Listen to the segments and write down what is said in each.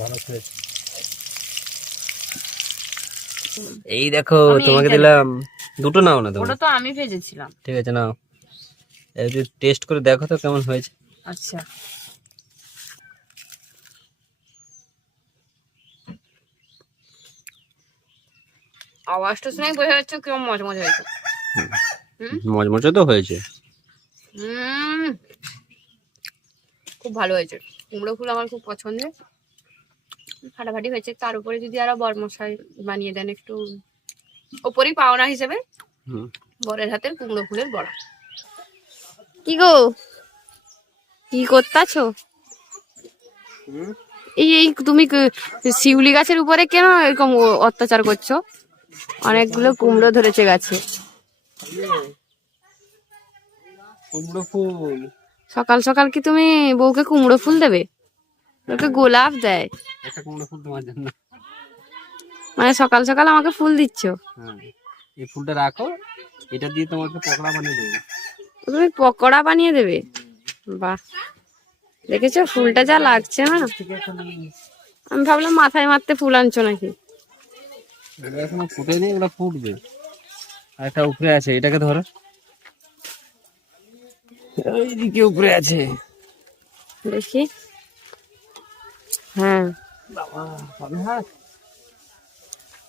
ভালো খেয়েছে এই দেখো তোমাকে দিলাম দুটো নাও না ওটা তোমরা তো আমি ভেজেছিলাম। ঠিক আছে নাও। একটু টেস্ট করে দেখো তো কেমন হয়েছে। আচ্ছা। আওয়াজটা শুনে বোঝা যাচ্ছে কেমন মজা মজা হয়েছে হুম? মজমজা তো হয়েছে। হুম। খুব ভালো হয়েছে। কুমড়ো ফুল আমার খুব পছন্দের। ফাটাফাটি হয়েছে। তার উপরে যদি আরও বর মশাই বানিয়ে দেন একটু ওপরেই পাওনা হিসেবে। বরের হাতের কুমড়ো ফুলের বড়া। কি গো? কি করতাছো? এই এই তুমি শিউলি গাছের উপরে কেন এরকম ও- অত্যাচার করছ? অনেকগুলো কুমড়ো ধরেছে গাছে। কুমড়ো ফুল। সকাল সকাল কি তুমি বউকে কুমড়ো ফুল দেবে? ওকে গোলাপ দেয়। একটা কুমড়ো ফুল তোমার জন্য। মানে সকাল সকাল আমাকে ফুল দিচ্ছ? হ্যাঁ এই ফুলটা রাখো এটা দিয়ে তোমাকে পকোড়া বানিয়ে দেবো। তুমি পকোড়া বানিয়ে দেবে? বাহ দেখেছ? ফুলটা যা লাগছে না আমি ভাবলাম মাথায় মারতে ফুল আনছো নাকি? এখনও ফুটেনি এগুলো ফুটবে। আর একটা উপরে আছে এটাকে ধরো। এইদিকে উপরে আছে। দেখি। হ্যাঁ।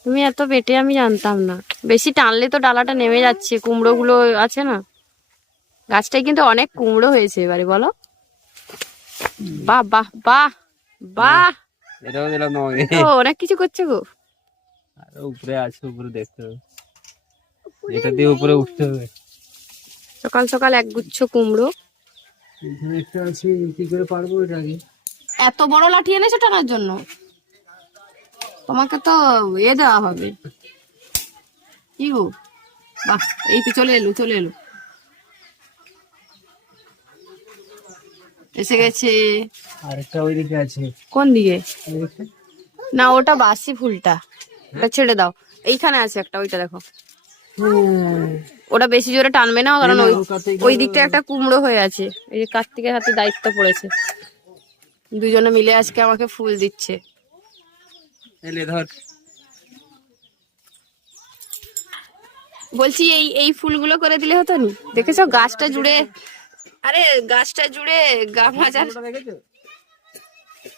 তুমি এত বেটে আমি জানতাম না। বেশি টানলে তো ডালাটা নেমে যাচ্ছে কুমড়ো গুলো আছে না? গাছটায় কিন্তু অনেক কুমড়ো হয়েছে এবারে বলো। বাহ বাহ বাহ বাহ। এটাও দিলাম ও অনেক কিছু করছে গো। উপরে আছে উপরে দেখতে হবে। এটা দিয়ে উপরে উঠতে হবে। সকাল সকাল এক গুচ্ছ কুমড়ো। এখানে একটা আছে কি করে পারব এটাকে? এত বড় লাঠি এনেছো টানার জন্য? তোমাকে তো এ দেওয়া হবে। কি গো? বাহ এই তো চলে এলো চলে এলো। এসে গেছে। আরেকটা ওইদিকে আছে। কোন দিকে? না ওটা বাসি ফুলটা। ওটা ছেড়ে দাও। এইখানে আছে একটা ওইটা দেখো। ওটা বেশি জোরে টানবে না কারণ ওই ওই দিকটা একটা কুমড়ো হয়ে আছে। এই যে কার্তিকের হাতে দায়িত্ব পড়েছে। দুজনে মিলে আজকে আমাকে ফুল দিচ্ছে। বলছি এই এই ফুলগুলো করে দিলে হতো নি? দেখেছ গাছটা জুড়ে আরে গাছটা জুড়ে গা ভাজার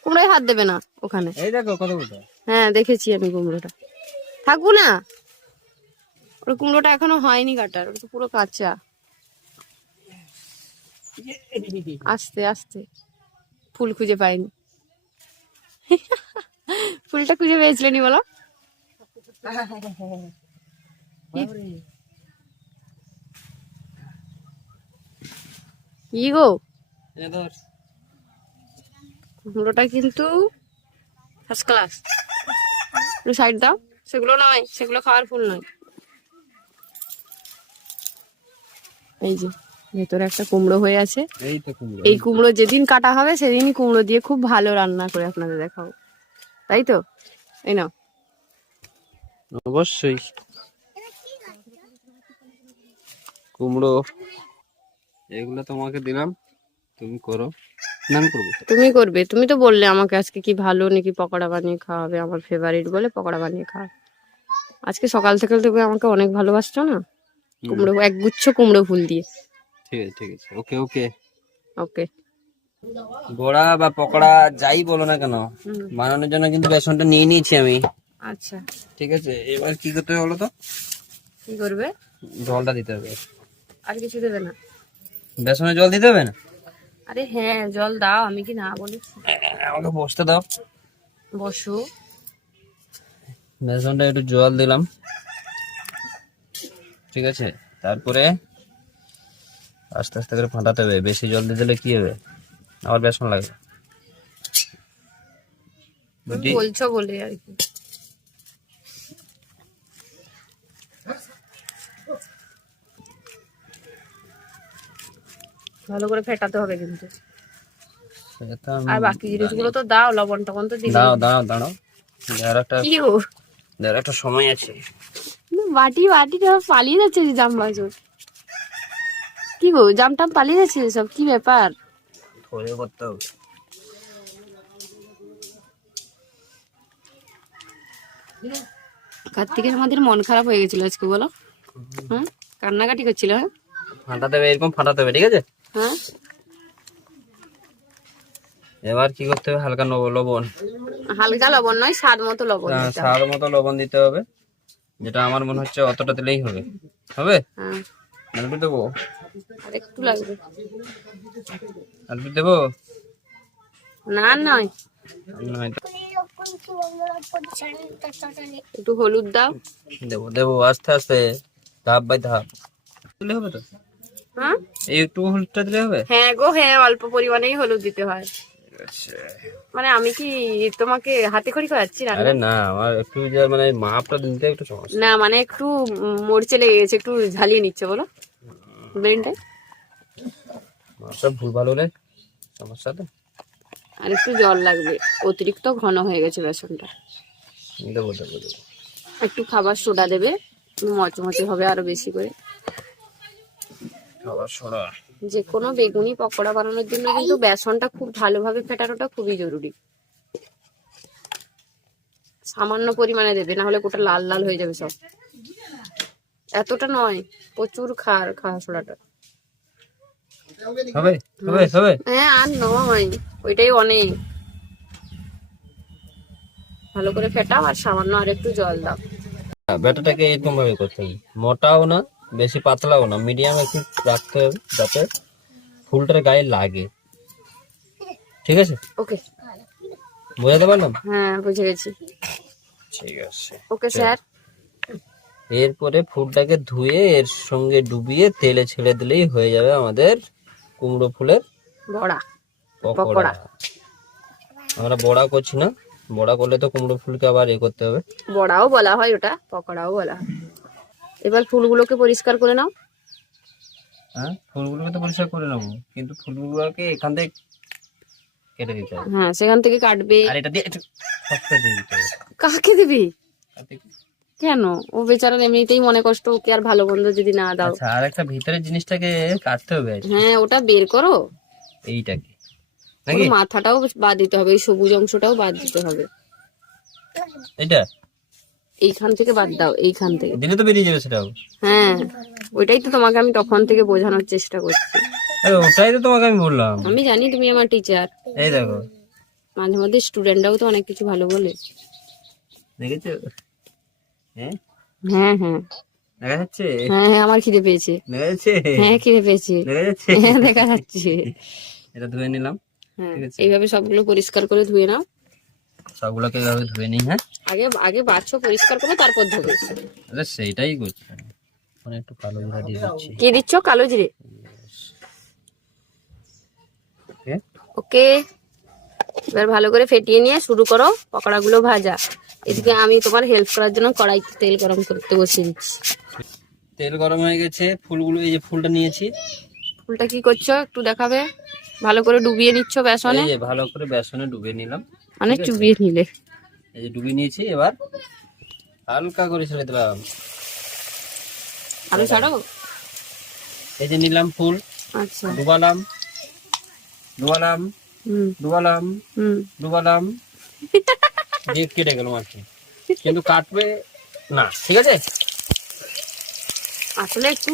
কুমড়োয় হাত দেবে না ওখানে। এই দেখো কত বড় হ্যাঁ দেখেছি আমি কুমড়োটা। থাকব না? ওর কুমড়োটা এখনও হয়নি কাটার, ওটা পুরো কাঁচা। আস্তে আস্তে। ফুল খুঁজে পাইনি। ফুলটা খুঁজে পেয়েছিলেনি বলো? কি? গো? কুমড়োটা কিন্তু ফার্স্ট ক্লাস সাইড দাও, সেগুলো নয়, সেগুলো খাওয়ার ফুল নয়। এই যে ভেতরে একটা কুমড়ো হয়ে আছে। এই কুমড়ো যেদিন কাটা হবে সেদিনই কুমড়ো দিয়ে খুব ভালো রান্না করে আপনাদের দেখাবো। তাই তো? এই নাও। অবশ্যই। কুমড়ো এগুলো তোমাকে দিলাম তুমি করো। স্নান করব। তুমি করবে তুমি তো বললে আমাকে আজকে কি ভালো নাকি পকোড়া বানিয়ে খাওয়াবে আমার ফেভারিট বলে পকোড়া বানিয়ে খাওয়া আজকে সকাল থেকে তুমি আমাকে অনেক ভালোবাসছো না? কুমড়ো এক গুচ্ছ কুমড়ো ফুল দিয়ে। ঠিক আছে ঠিক আছে। ওকে ওকে। ওকে। বড়া বা পকোড়া যাই বলো না কেন বানানোর জন্য কিন্তু বেসনটা নিয়ে নিয়েছি আমি। আচ্ছা। ঠিক আছে এবার কি করতে হবে বলো তো? কি করবে? জলটা দিতে হবে। আর কিছু দেবে না। বেসনে জল দিতে হবে না? আরে হ্যাঁ জল দাও আমি কি না বলি আমাকে বসতে দাও। বসো। বেসনটা একটু জল দিলাম। ঠিক আছে? তারপরে আস্তে আস্তে করে ফাটাতে হবে। বেশি জল দিয়ে দিলে কি হবে? আবার বেসন লাগবে বলছো বলে আর কি। ভালো করে ফেটাতে হবে কিন্তু। আর বাকি জিনিসগুলো তো দাও লবণ টবণ তো দিলে দাঁড়াও। একটা কি গো? একটা সময় আছে। বাটি বাটি পালিয়ে যাচ্ছে জাম বাজুর কি গো জাম টাম পালিয়ে যাচ্ছে সব? কি ব্যাপার? ধরে করতে হবে। কার্তিকের আমাদের মন খারাপ হয়ে গেছিল আজকে বলো? হ্যাঁ? কান্নাকাটি করছিল হ্যাঁ? ফাটাতে হবে এরকম ফাটাতে হবে ঠিক আছে? হ্যাঁ? এবার কি করতে হবে? হালকা লবণ। হালকা লবণ নয় স্বাদ মতো লবণ হবে। স্বাদ মতো লবণ দিতে হবে। যেটা আমার মনে হচ্ছে অতটা দিলেই হবে। হবে? হ্যাঁ। আর একটু দেবো? আর একটু লাগবে। একটু দেবো? না নয়। একটু হলুদ দাও। দেবো দেবো আস্তে আস্তে। ধাপ বাই ধাপ। দিলে হবে তো? হ্যাঁ? এই একটু হলুদটা দিলে হবে? হ্যাঁ গো হ্যাঁ অল্প পরিমাণেই হলুদ দিতে হয়। মানে আমি কি তোমাকে হাতে খড়ি করাচ্ছি রান্না আরে না আমার একটু মানে মাপটা একটু সমস্যা। না মানে একটু লেগে গেছে একটু ঝালিয়ে নিচ্ছে বলো। ব্রেনটাই মাপটা হলে সমস্যা তো। আর একটু জল লাগবে অতিরিক্ত ঘন হয়ে গেছে বেসনটা। দেবো দেবো দেবো। একটু খাবার সোডা দেবে মচমচে হবে আরও বেশি করে। খাবার সোডা। যে কোনো বেগুনি পকোড়া বানানোর জন্য কিন্তু বেসনটা খুব ভালোভাবে ফেটানোটা খুবই জরুরি। সামান্য পরিমাণে দেবে না হলে গোটা লাল লাল হয়ে যাবে সব। এতটা নয় প্রচুর খার খাওয়া সোডাটা। হ্যাঁ আর নয় ওইটাই অনেক। ভালো করে ফেটাও আর সামান্য আর একটু জল দাও। ব্যাটাটাকে এরকম ভাবে করতে হবে। মোটাও না বেশি পাতলাও না মিডিয়াম একটু রাখতে হবে যাতে ফুলটার গায়ে লাগে। ঠিক আছে? ওকে। বোঝাতে পারলাম? হ্যাঁ বুঝে গেছি। ঠিক আছে। Okay sir. এরপরে ফুলটাকে ধুয়ে এর সঙ্গে ডুবিয়ে তেলে ছেড়ে দিলেই হয়ে যাবে আমাদের কুমড়ো ফুলের বড়া পকোড়া। আমরা বড়া করছি না বড়া করলে তো কুমড়ো ফুলকে আবার এ করতে হবে। বড়াও বলা হয় ওটা পকোড়াও বলা হয়। এবার ফুলগুলোকে পরিষ্কার করে নাও। হ্যাঁ ফুলগুলোকে তো পরিষ্কার করে নেব কিন্তু ফুলগুলোকে এখান থেকে কেটে দিতে হবে। হ্যাঁ সেখান থেকে কাটবে। আর এটা দিয়ে একটু দিয়ে দিতে হবে। কাকে দিবি? কেন? ও বেচারার এমনিতেই মনে কষ্ট ওকে আর ভালো বন্ধু যদি না দাও। আচ্ছা আর একটা ভিতরের জিনিসটাকে কাটতে হবে হ্যাঁ ওটা বের করো। এইটাকে। নাকি? মাথাটাও বাদ দিতে হবে এই সবুজ অংশটাও বাদ দিতে হবে। এটা এইখান থেকে বাদ দাও এইখান থেকে। দিলে তো বেরিয়ে যাবে সেটাও। হ্যাঁ ওইটাই তো তোমাকে আমি তখন থেকে বোঝানোর চেষ্টা করছি। ওটাই তো তোমাকে আমি বললাম। আমি জানি তুমি আমার টিচার এই দেখো। মাঝে মধ্যে স্টুডেন্টরাও তো অনেক কিছু ভালো বলে। দেখেছ? হ্যাঁ? হ্যাঁ হ্যাঁ। দেখা যাচ্ছে? হ্যাঁ হ্যাঁ আমার খিদে পেয়েছে। দেখা যাচ্ছে? হ্যাঁ খিদে পেয়েছে। দেখা যাচ্ছে? হ্যাঁ দেখা যাচ্ছে। এটা ধুয়ে নিলাম। হ্যাঁ এইভাবে সবগুলো পরিষ্কার করে ধুয়ে নাও। সবগুলোকে এভাবে ধুয়ে নিই হ্যাঁ? আগে আগে বাচ্চা পরিষ্কার করে তারপর ধোবে। আরে সেইটাই করছি মানে একটু কালো জিরা দিয়ে দিচ্ছি। কি দিচ্ছ? কালো জিরে? ওকে। এবার ভালো করে ফেটিয়ে নিয়ে শুরু করো পকোড়াগুলো ভাজা। এদিকে আমি তোমার হেল্প করার জন্য কড়াই তেল গরম করতে বসিয়ে দিচ্ছি। তেল গরম হয়ে গেছে ফুলগুলো এই যে ফুলটা নিয়েছি। ফুলটা কি করছ? একটু দেখাবে। ভালো করে ডুবিয়ে নিচ্ছ বেসনে? ভালো করে বেসনে ডুবিয়ে নিলাম। অনেক চুবিয়ে নিলে। এই যে ডুবিয়ে নিয়েছি এবার হালকা করে ছেড়ে দিলাম। আলু ছাড়ো? এই যে নিলাম ফুল আচ্ছা। ডুবালাম ডুবালাম ডুবালাম ডুবালাম। দিয়ে কেটে গেলাম আর কি। কিন্তু কাটবে না ঠিক আছে? আসলে একটু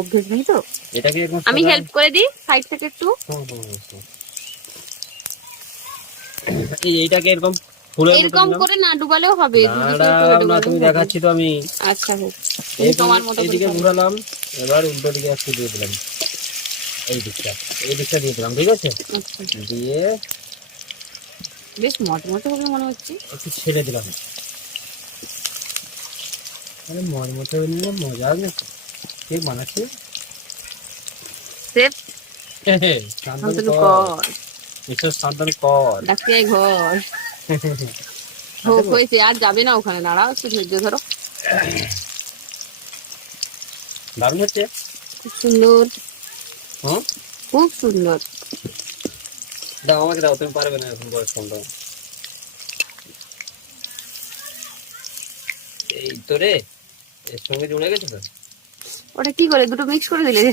অভ্যেস নেই তো? এটাকে আমি হেল্প করে দিই সাইড থেকে একটু। হুম, হুম, এইটাকে এরকম এরকম করে না ডুবালেও হবে না, তুমি দেখাচ্ছি তো আমি। আচ্ছা হোক। এই তোমার মতো করো। ঘুরালাম এবার উল্টো দিকে একটু দিয়ে দিলাম। এই দিকটা এই দিকটা দিয়ে দিলাম ঠিক আছে? আচ্ছা। দিয়ে বেশ মটমটে হবে মনে হচ্ছে। একটু ছেড়ে দিলাম। আরে নিয়ে মজা আসবে কে বানাচ্ছে? সেফ। কর। কর। ঈশ্বর কর। ডাক্তি আই ঘর। হোক হয়েছে আর যাবে না ওখানে দাঁড়াও একটু ধৈর্য ধরো। দারুণ হচ্ছে। খুব সুন্দর। হুম? খুব সুন্দর। দাও আমাকে দাও তুমি পারবে না এখন বয়স কম দাও। এই তো রে এর সঙ্গে জুড়ে গেছে তো। ওটা কি করে দুটো মিক্স করে দিলে?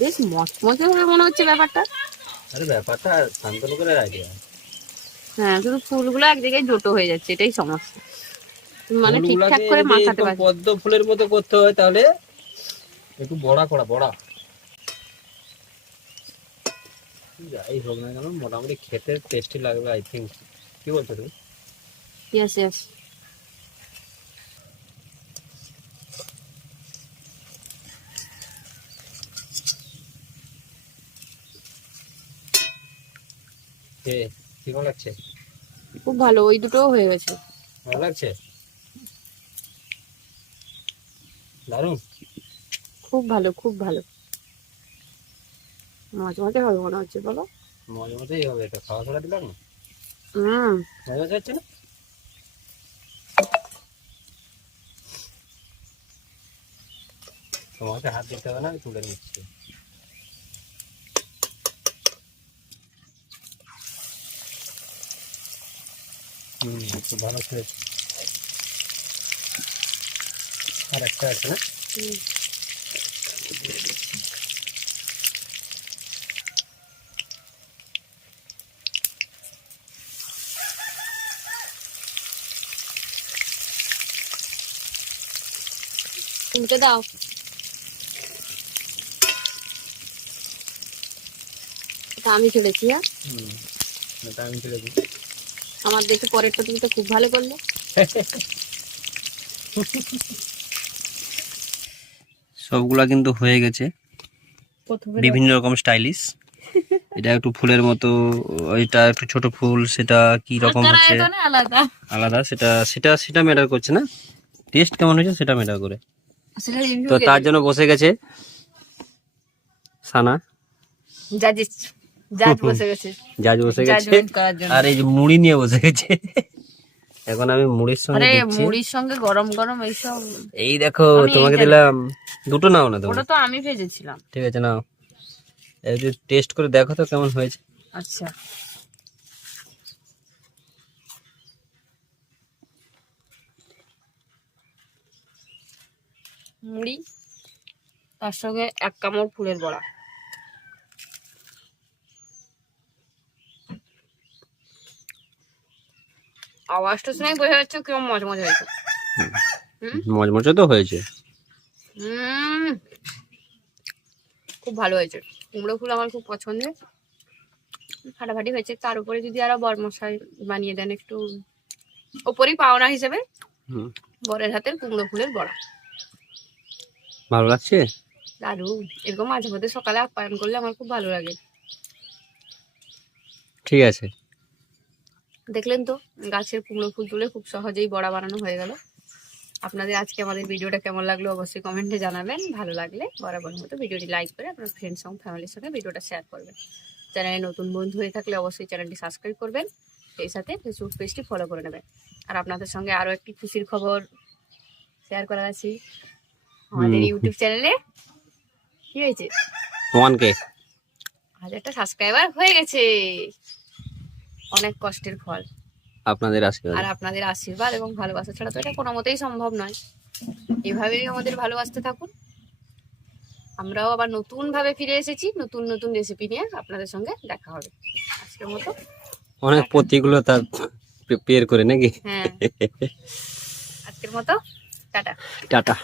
বেশ মচমচে হবে মনে হচ্ছে ব্যাপারটা। আরে ব্যাপারটা শান্তনু করে আইডিয়া হ্যাঁ শুধু ফুলগুলো এক জায়গায় জোটো হয়ে যাচ্ছে এটাই সমস্যা। মানে ঠিকঠাক করে মাখাতে পদ্ম ফুলের মতো করতে হয় তাহলে একটু বড়া করা বড়া। যাই হোক না কেন মোটামুটি খেতে টেস্টি লাগবে আই থিঙ্ক কি বলছো তুমি? ইয়েস ইয়েস কেমন লাগছে? খুব ভালো ওই দুটোও হয়ে গেছে। ভালো লাগছে? দারুণ খুব ভালো খুব ভালো। মাঝে মাঝে হবে মনে হচ্ছে বলো। মজা মজাই হবে এটা খাওয়া ছাড়া দিলাম না। হুম। মজা মজা হচ্ছে না? তোমাকে হাত দিতে হবে না আমি তুলে নিচ্ছি। হুম ভালো খেয়েছি। আর একটা আছে না? উল্টে দাও। এটা আমি চলেছি হ্যাঁ? এটা আমি দিই আমার দেখে পরেরটা তুমি তো খুব ভালো করলে। সবগুলা কিন্তু হয়ে গেছে। বিভিন্ন রকম স্টাইলিশ। এটা একটু ফুলের মতো এটা একটু ছোট ফুল সেটা কি রকম হচ্ছে? আলাদা? আলাদা সেটা সেটা সেটা ম্যাটার করছে না। টেস্ট কেমন হয়েছে সেটা ম্যাটার করে। তো তার জন্য বসে গেছে সানা। জাজিস। জাজ বসে গেছে। জাজ বসে আর এই যে মুড়ি নিয়ে বসে গেছে। এখন আমি মুড়ির সঙ্গে আরে মুড়ির সঙ্গে গরম গরম এইসব। এই দেখো তোমাকে দিলাম। দুটো নাও না তুমি ওটা তো আমি ভেজেছিলাম। ঠিক আছে নাও। একটু টেস্ট করে দেখো তো কেমন হয়েছে। আচ্ছা। মুড়ি তার সঙ্গে এক কামড় ফুলের বড়া। আওয়াজটা শুনে বোঝা যাচ্ছে কেমন মজা মজা হয়েছে। মজমজা তো হয়েছে। খুব ভালো হয়েছে। কুমড়ো ফুল আমার খুব পছন্দের। ফাটাফাটি হয়েছে। তার উপরে যদি আরও বরমশাই বানিয়ে দেন একটু ওপরই পাওনা হিসেবে বরের হাতের কুমড়ো ফুলের বড়া। ভালো লাগছে? দারুণ। এরকম মাঝে মধ্যে সকালে আপ্যায়ন করলে আমার খুব ভালো লাগে। ঠিক আছে। দেখলেন তো গাছের কুমড়ো ফুল তুলে খুব সহজেই বড়া বানানো হয়ে গেল। আপনাদের আজকে আমাদের ভিডিওটা কেমন লাগল অবশ্যই কমেন্টে জানাবেন। ভালো লাগলে বরাবর মতো ভিডিওটি লাইক করে আপনার ফ্রেন্ডস এবং ফ্যামিলির সঙ্গে ভিডিওটা শেয়ার করবেন। চ্যানেলে নতুন বন্ধু হয়ে থাকলে অবশ্যই চ্যানেলটি সাবস্ক্রাইব করবেন সেই সাথে ফেসবুক পেজটি ফলো করে নেবেন। আর আপনাদের সঙ্গে আরও একটি খুশির খবর শেয়ার করার আছি। আমাদের ইউটিউব চ্যানেলে কি হয়েছে? হাজারটা সাবস্ক্রাইবার হয়ে গেছে। অনেক কষ্টের ফল। আপনাদের আশীর্বাদ। আর আপনাদের আশীর্বাদ এবং ভালোবাসা ছাড়া তো এটা কোনো মতেই সম্ভব নয়। এভাবেই আমাদের ভালোবাসতে থাকুন। আমরাও আবার নতুন ভাবে ফিরে এসেছি নতুন নতুন রেসিপি নিয়ে আপনাদের সঙ্গে দেখা হবে। আজকের মতো। অনেক প্রতিকূলতা পের করে নাকি? হ্যাঁ। আজকের মতো। টাটা। টাটা।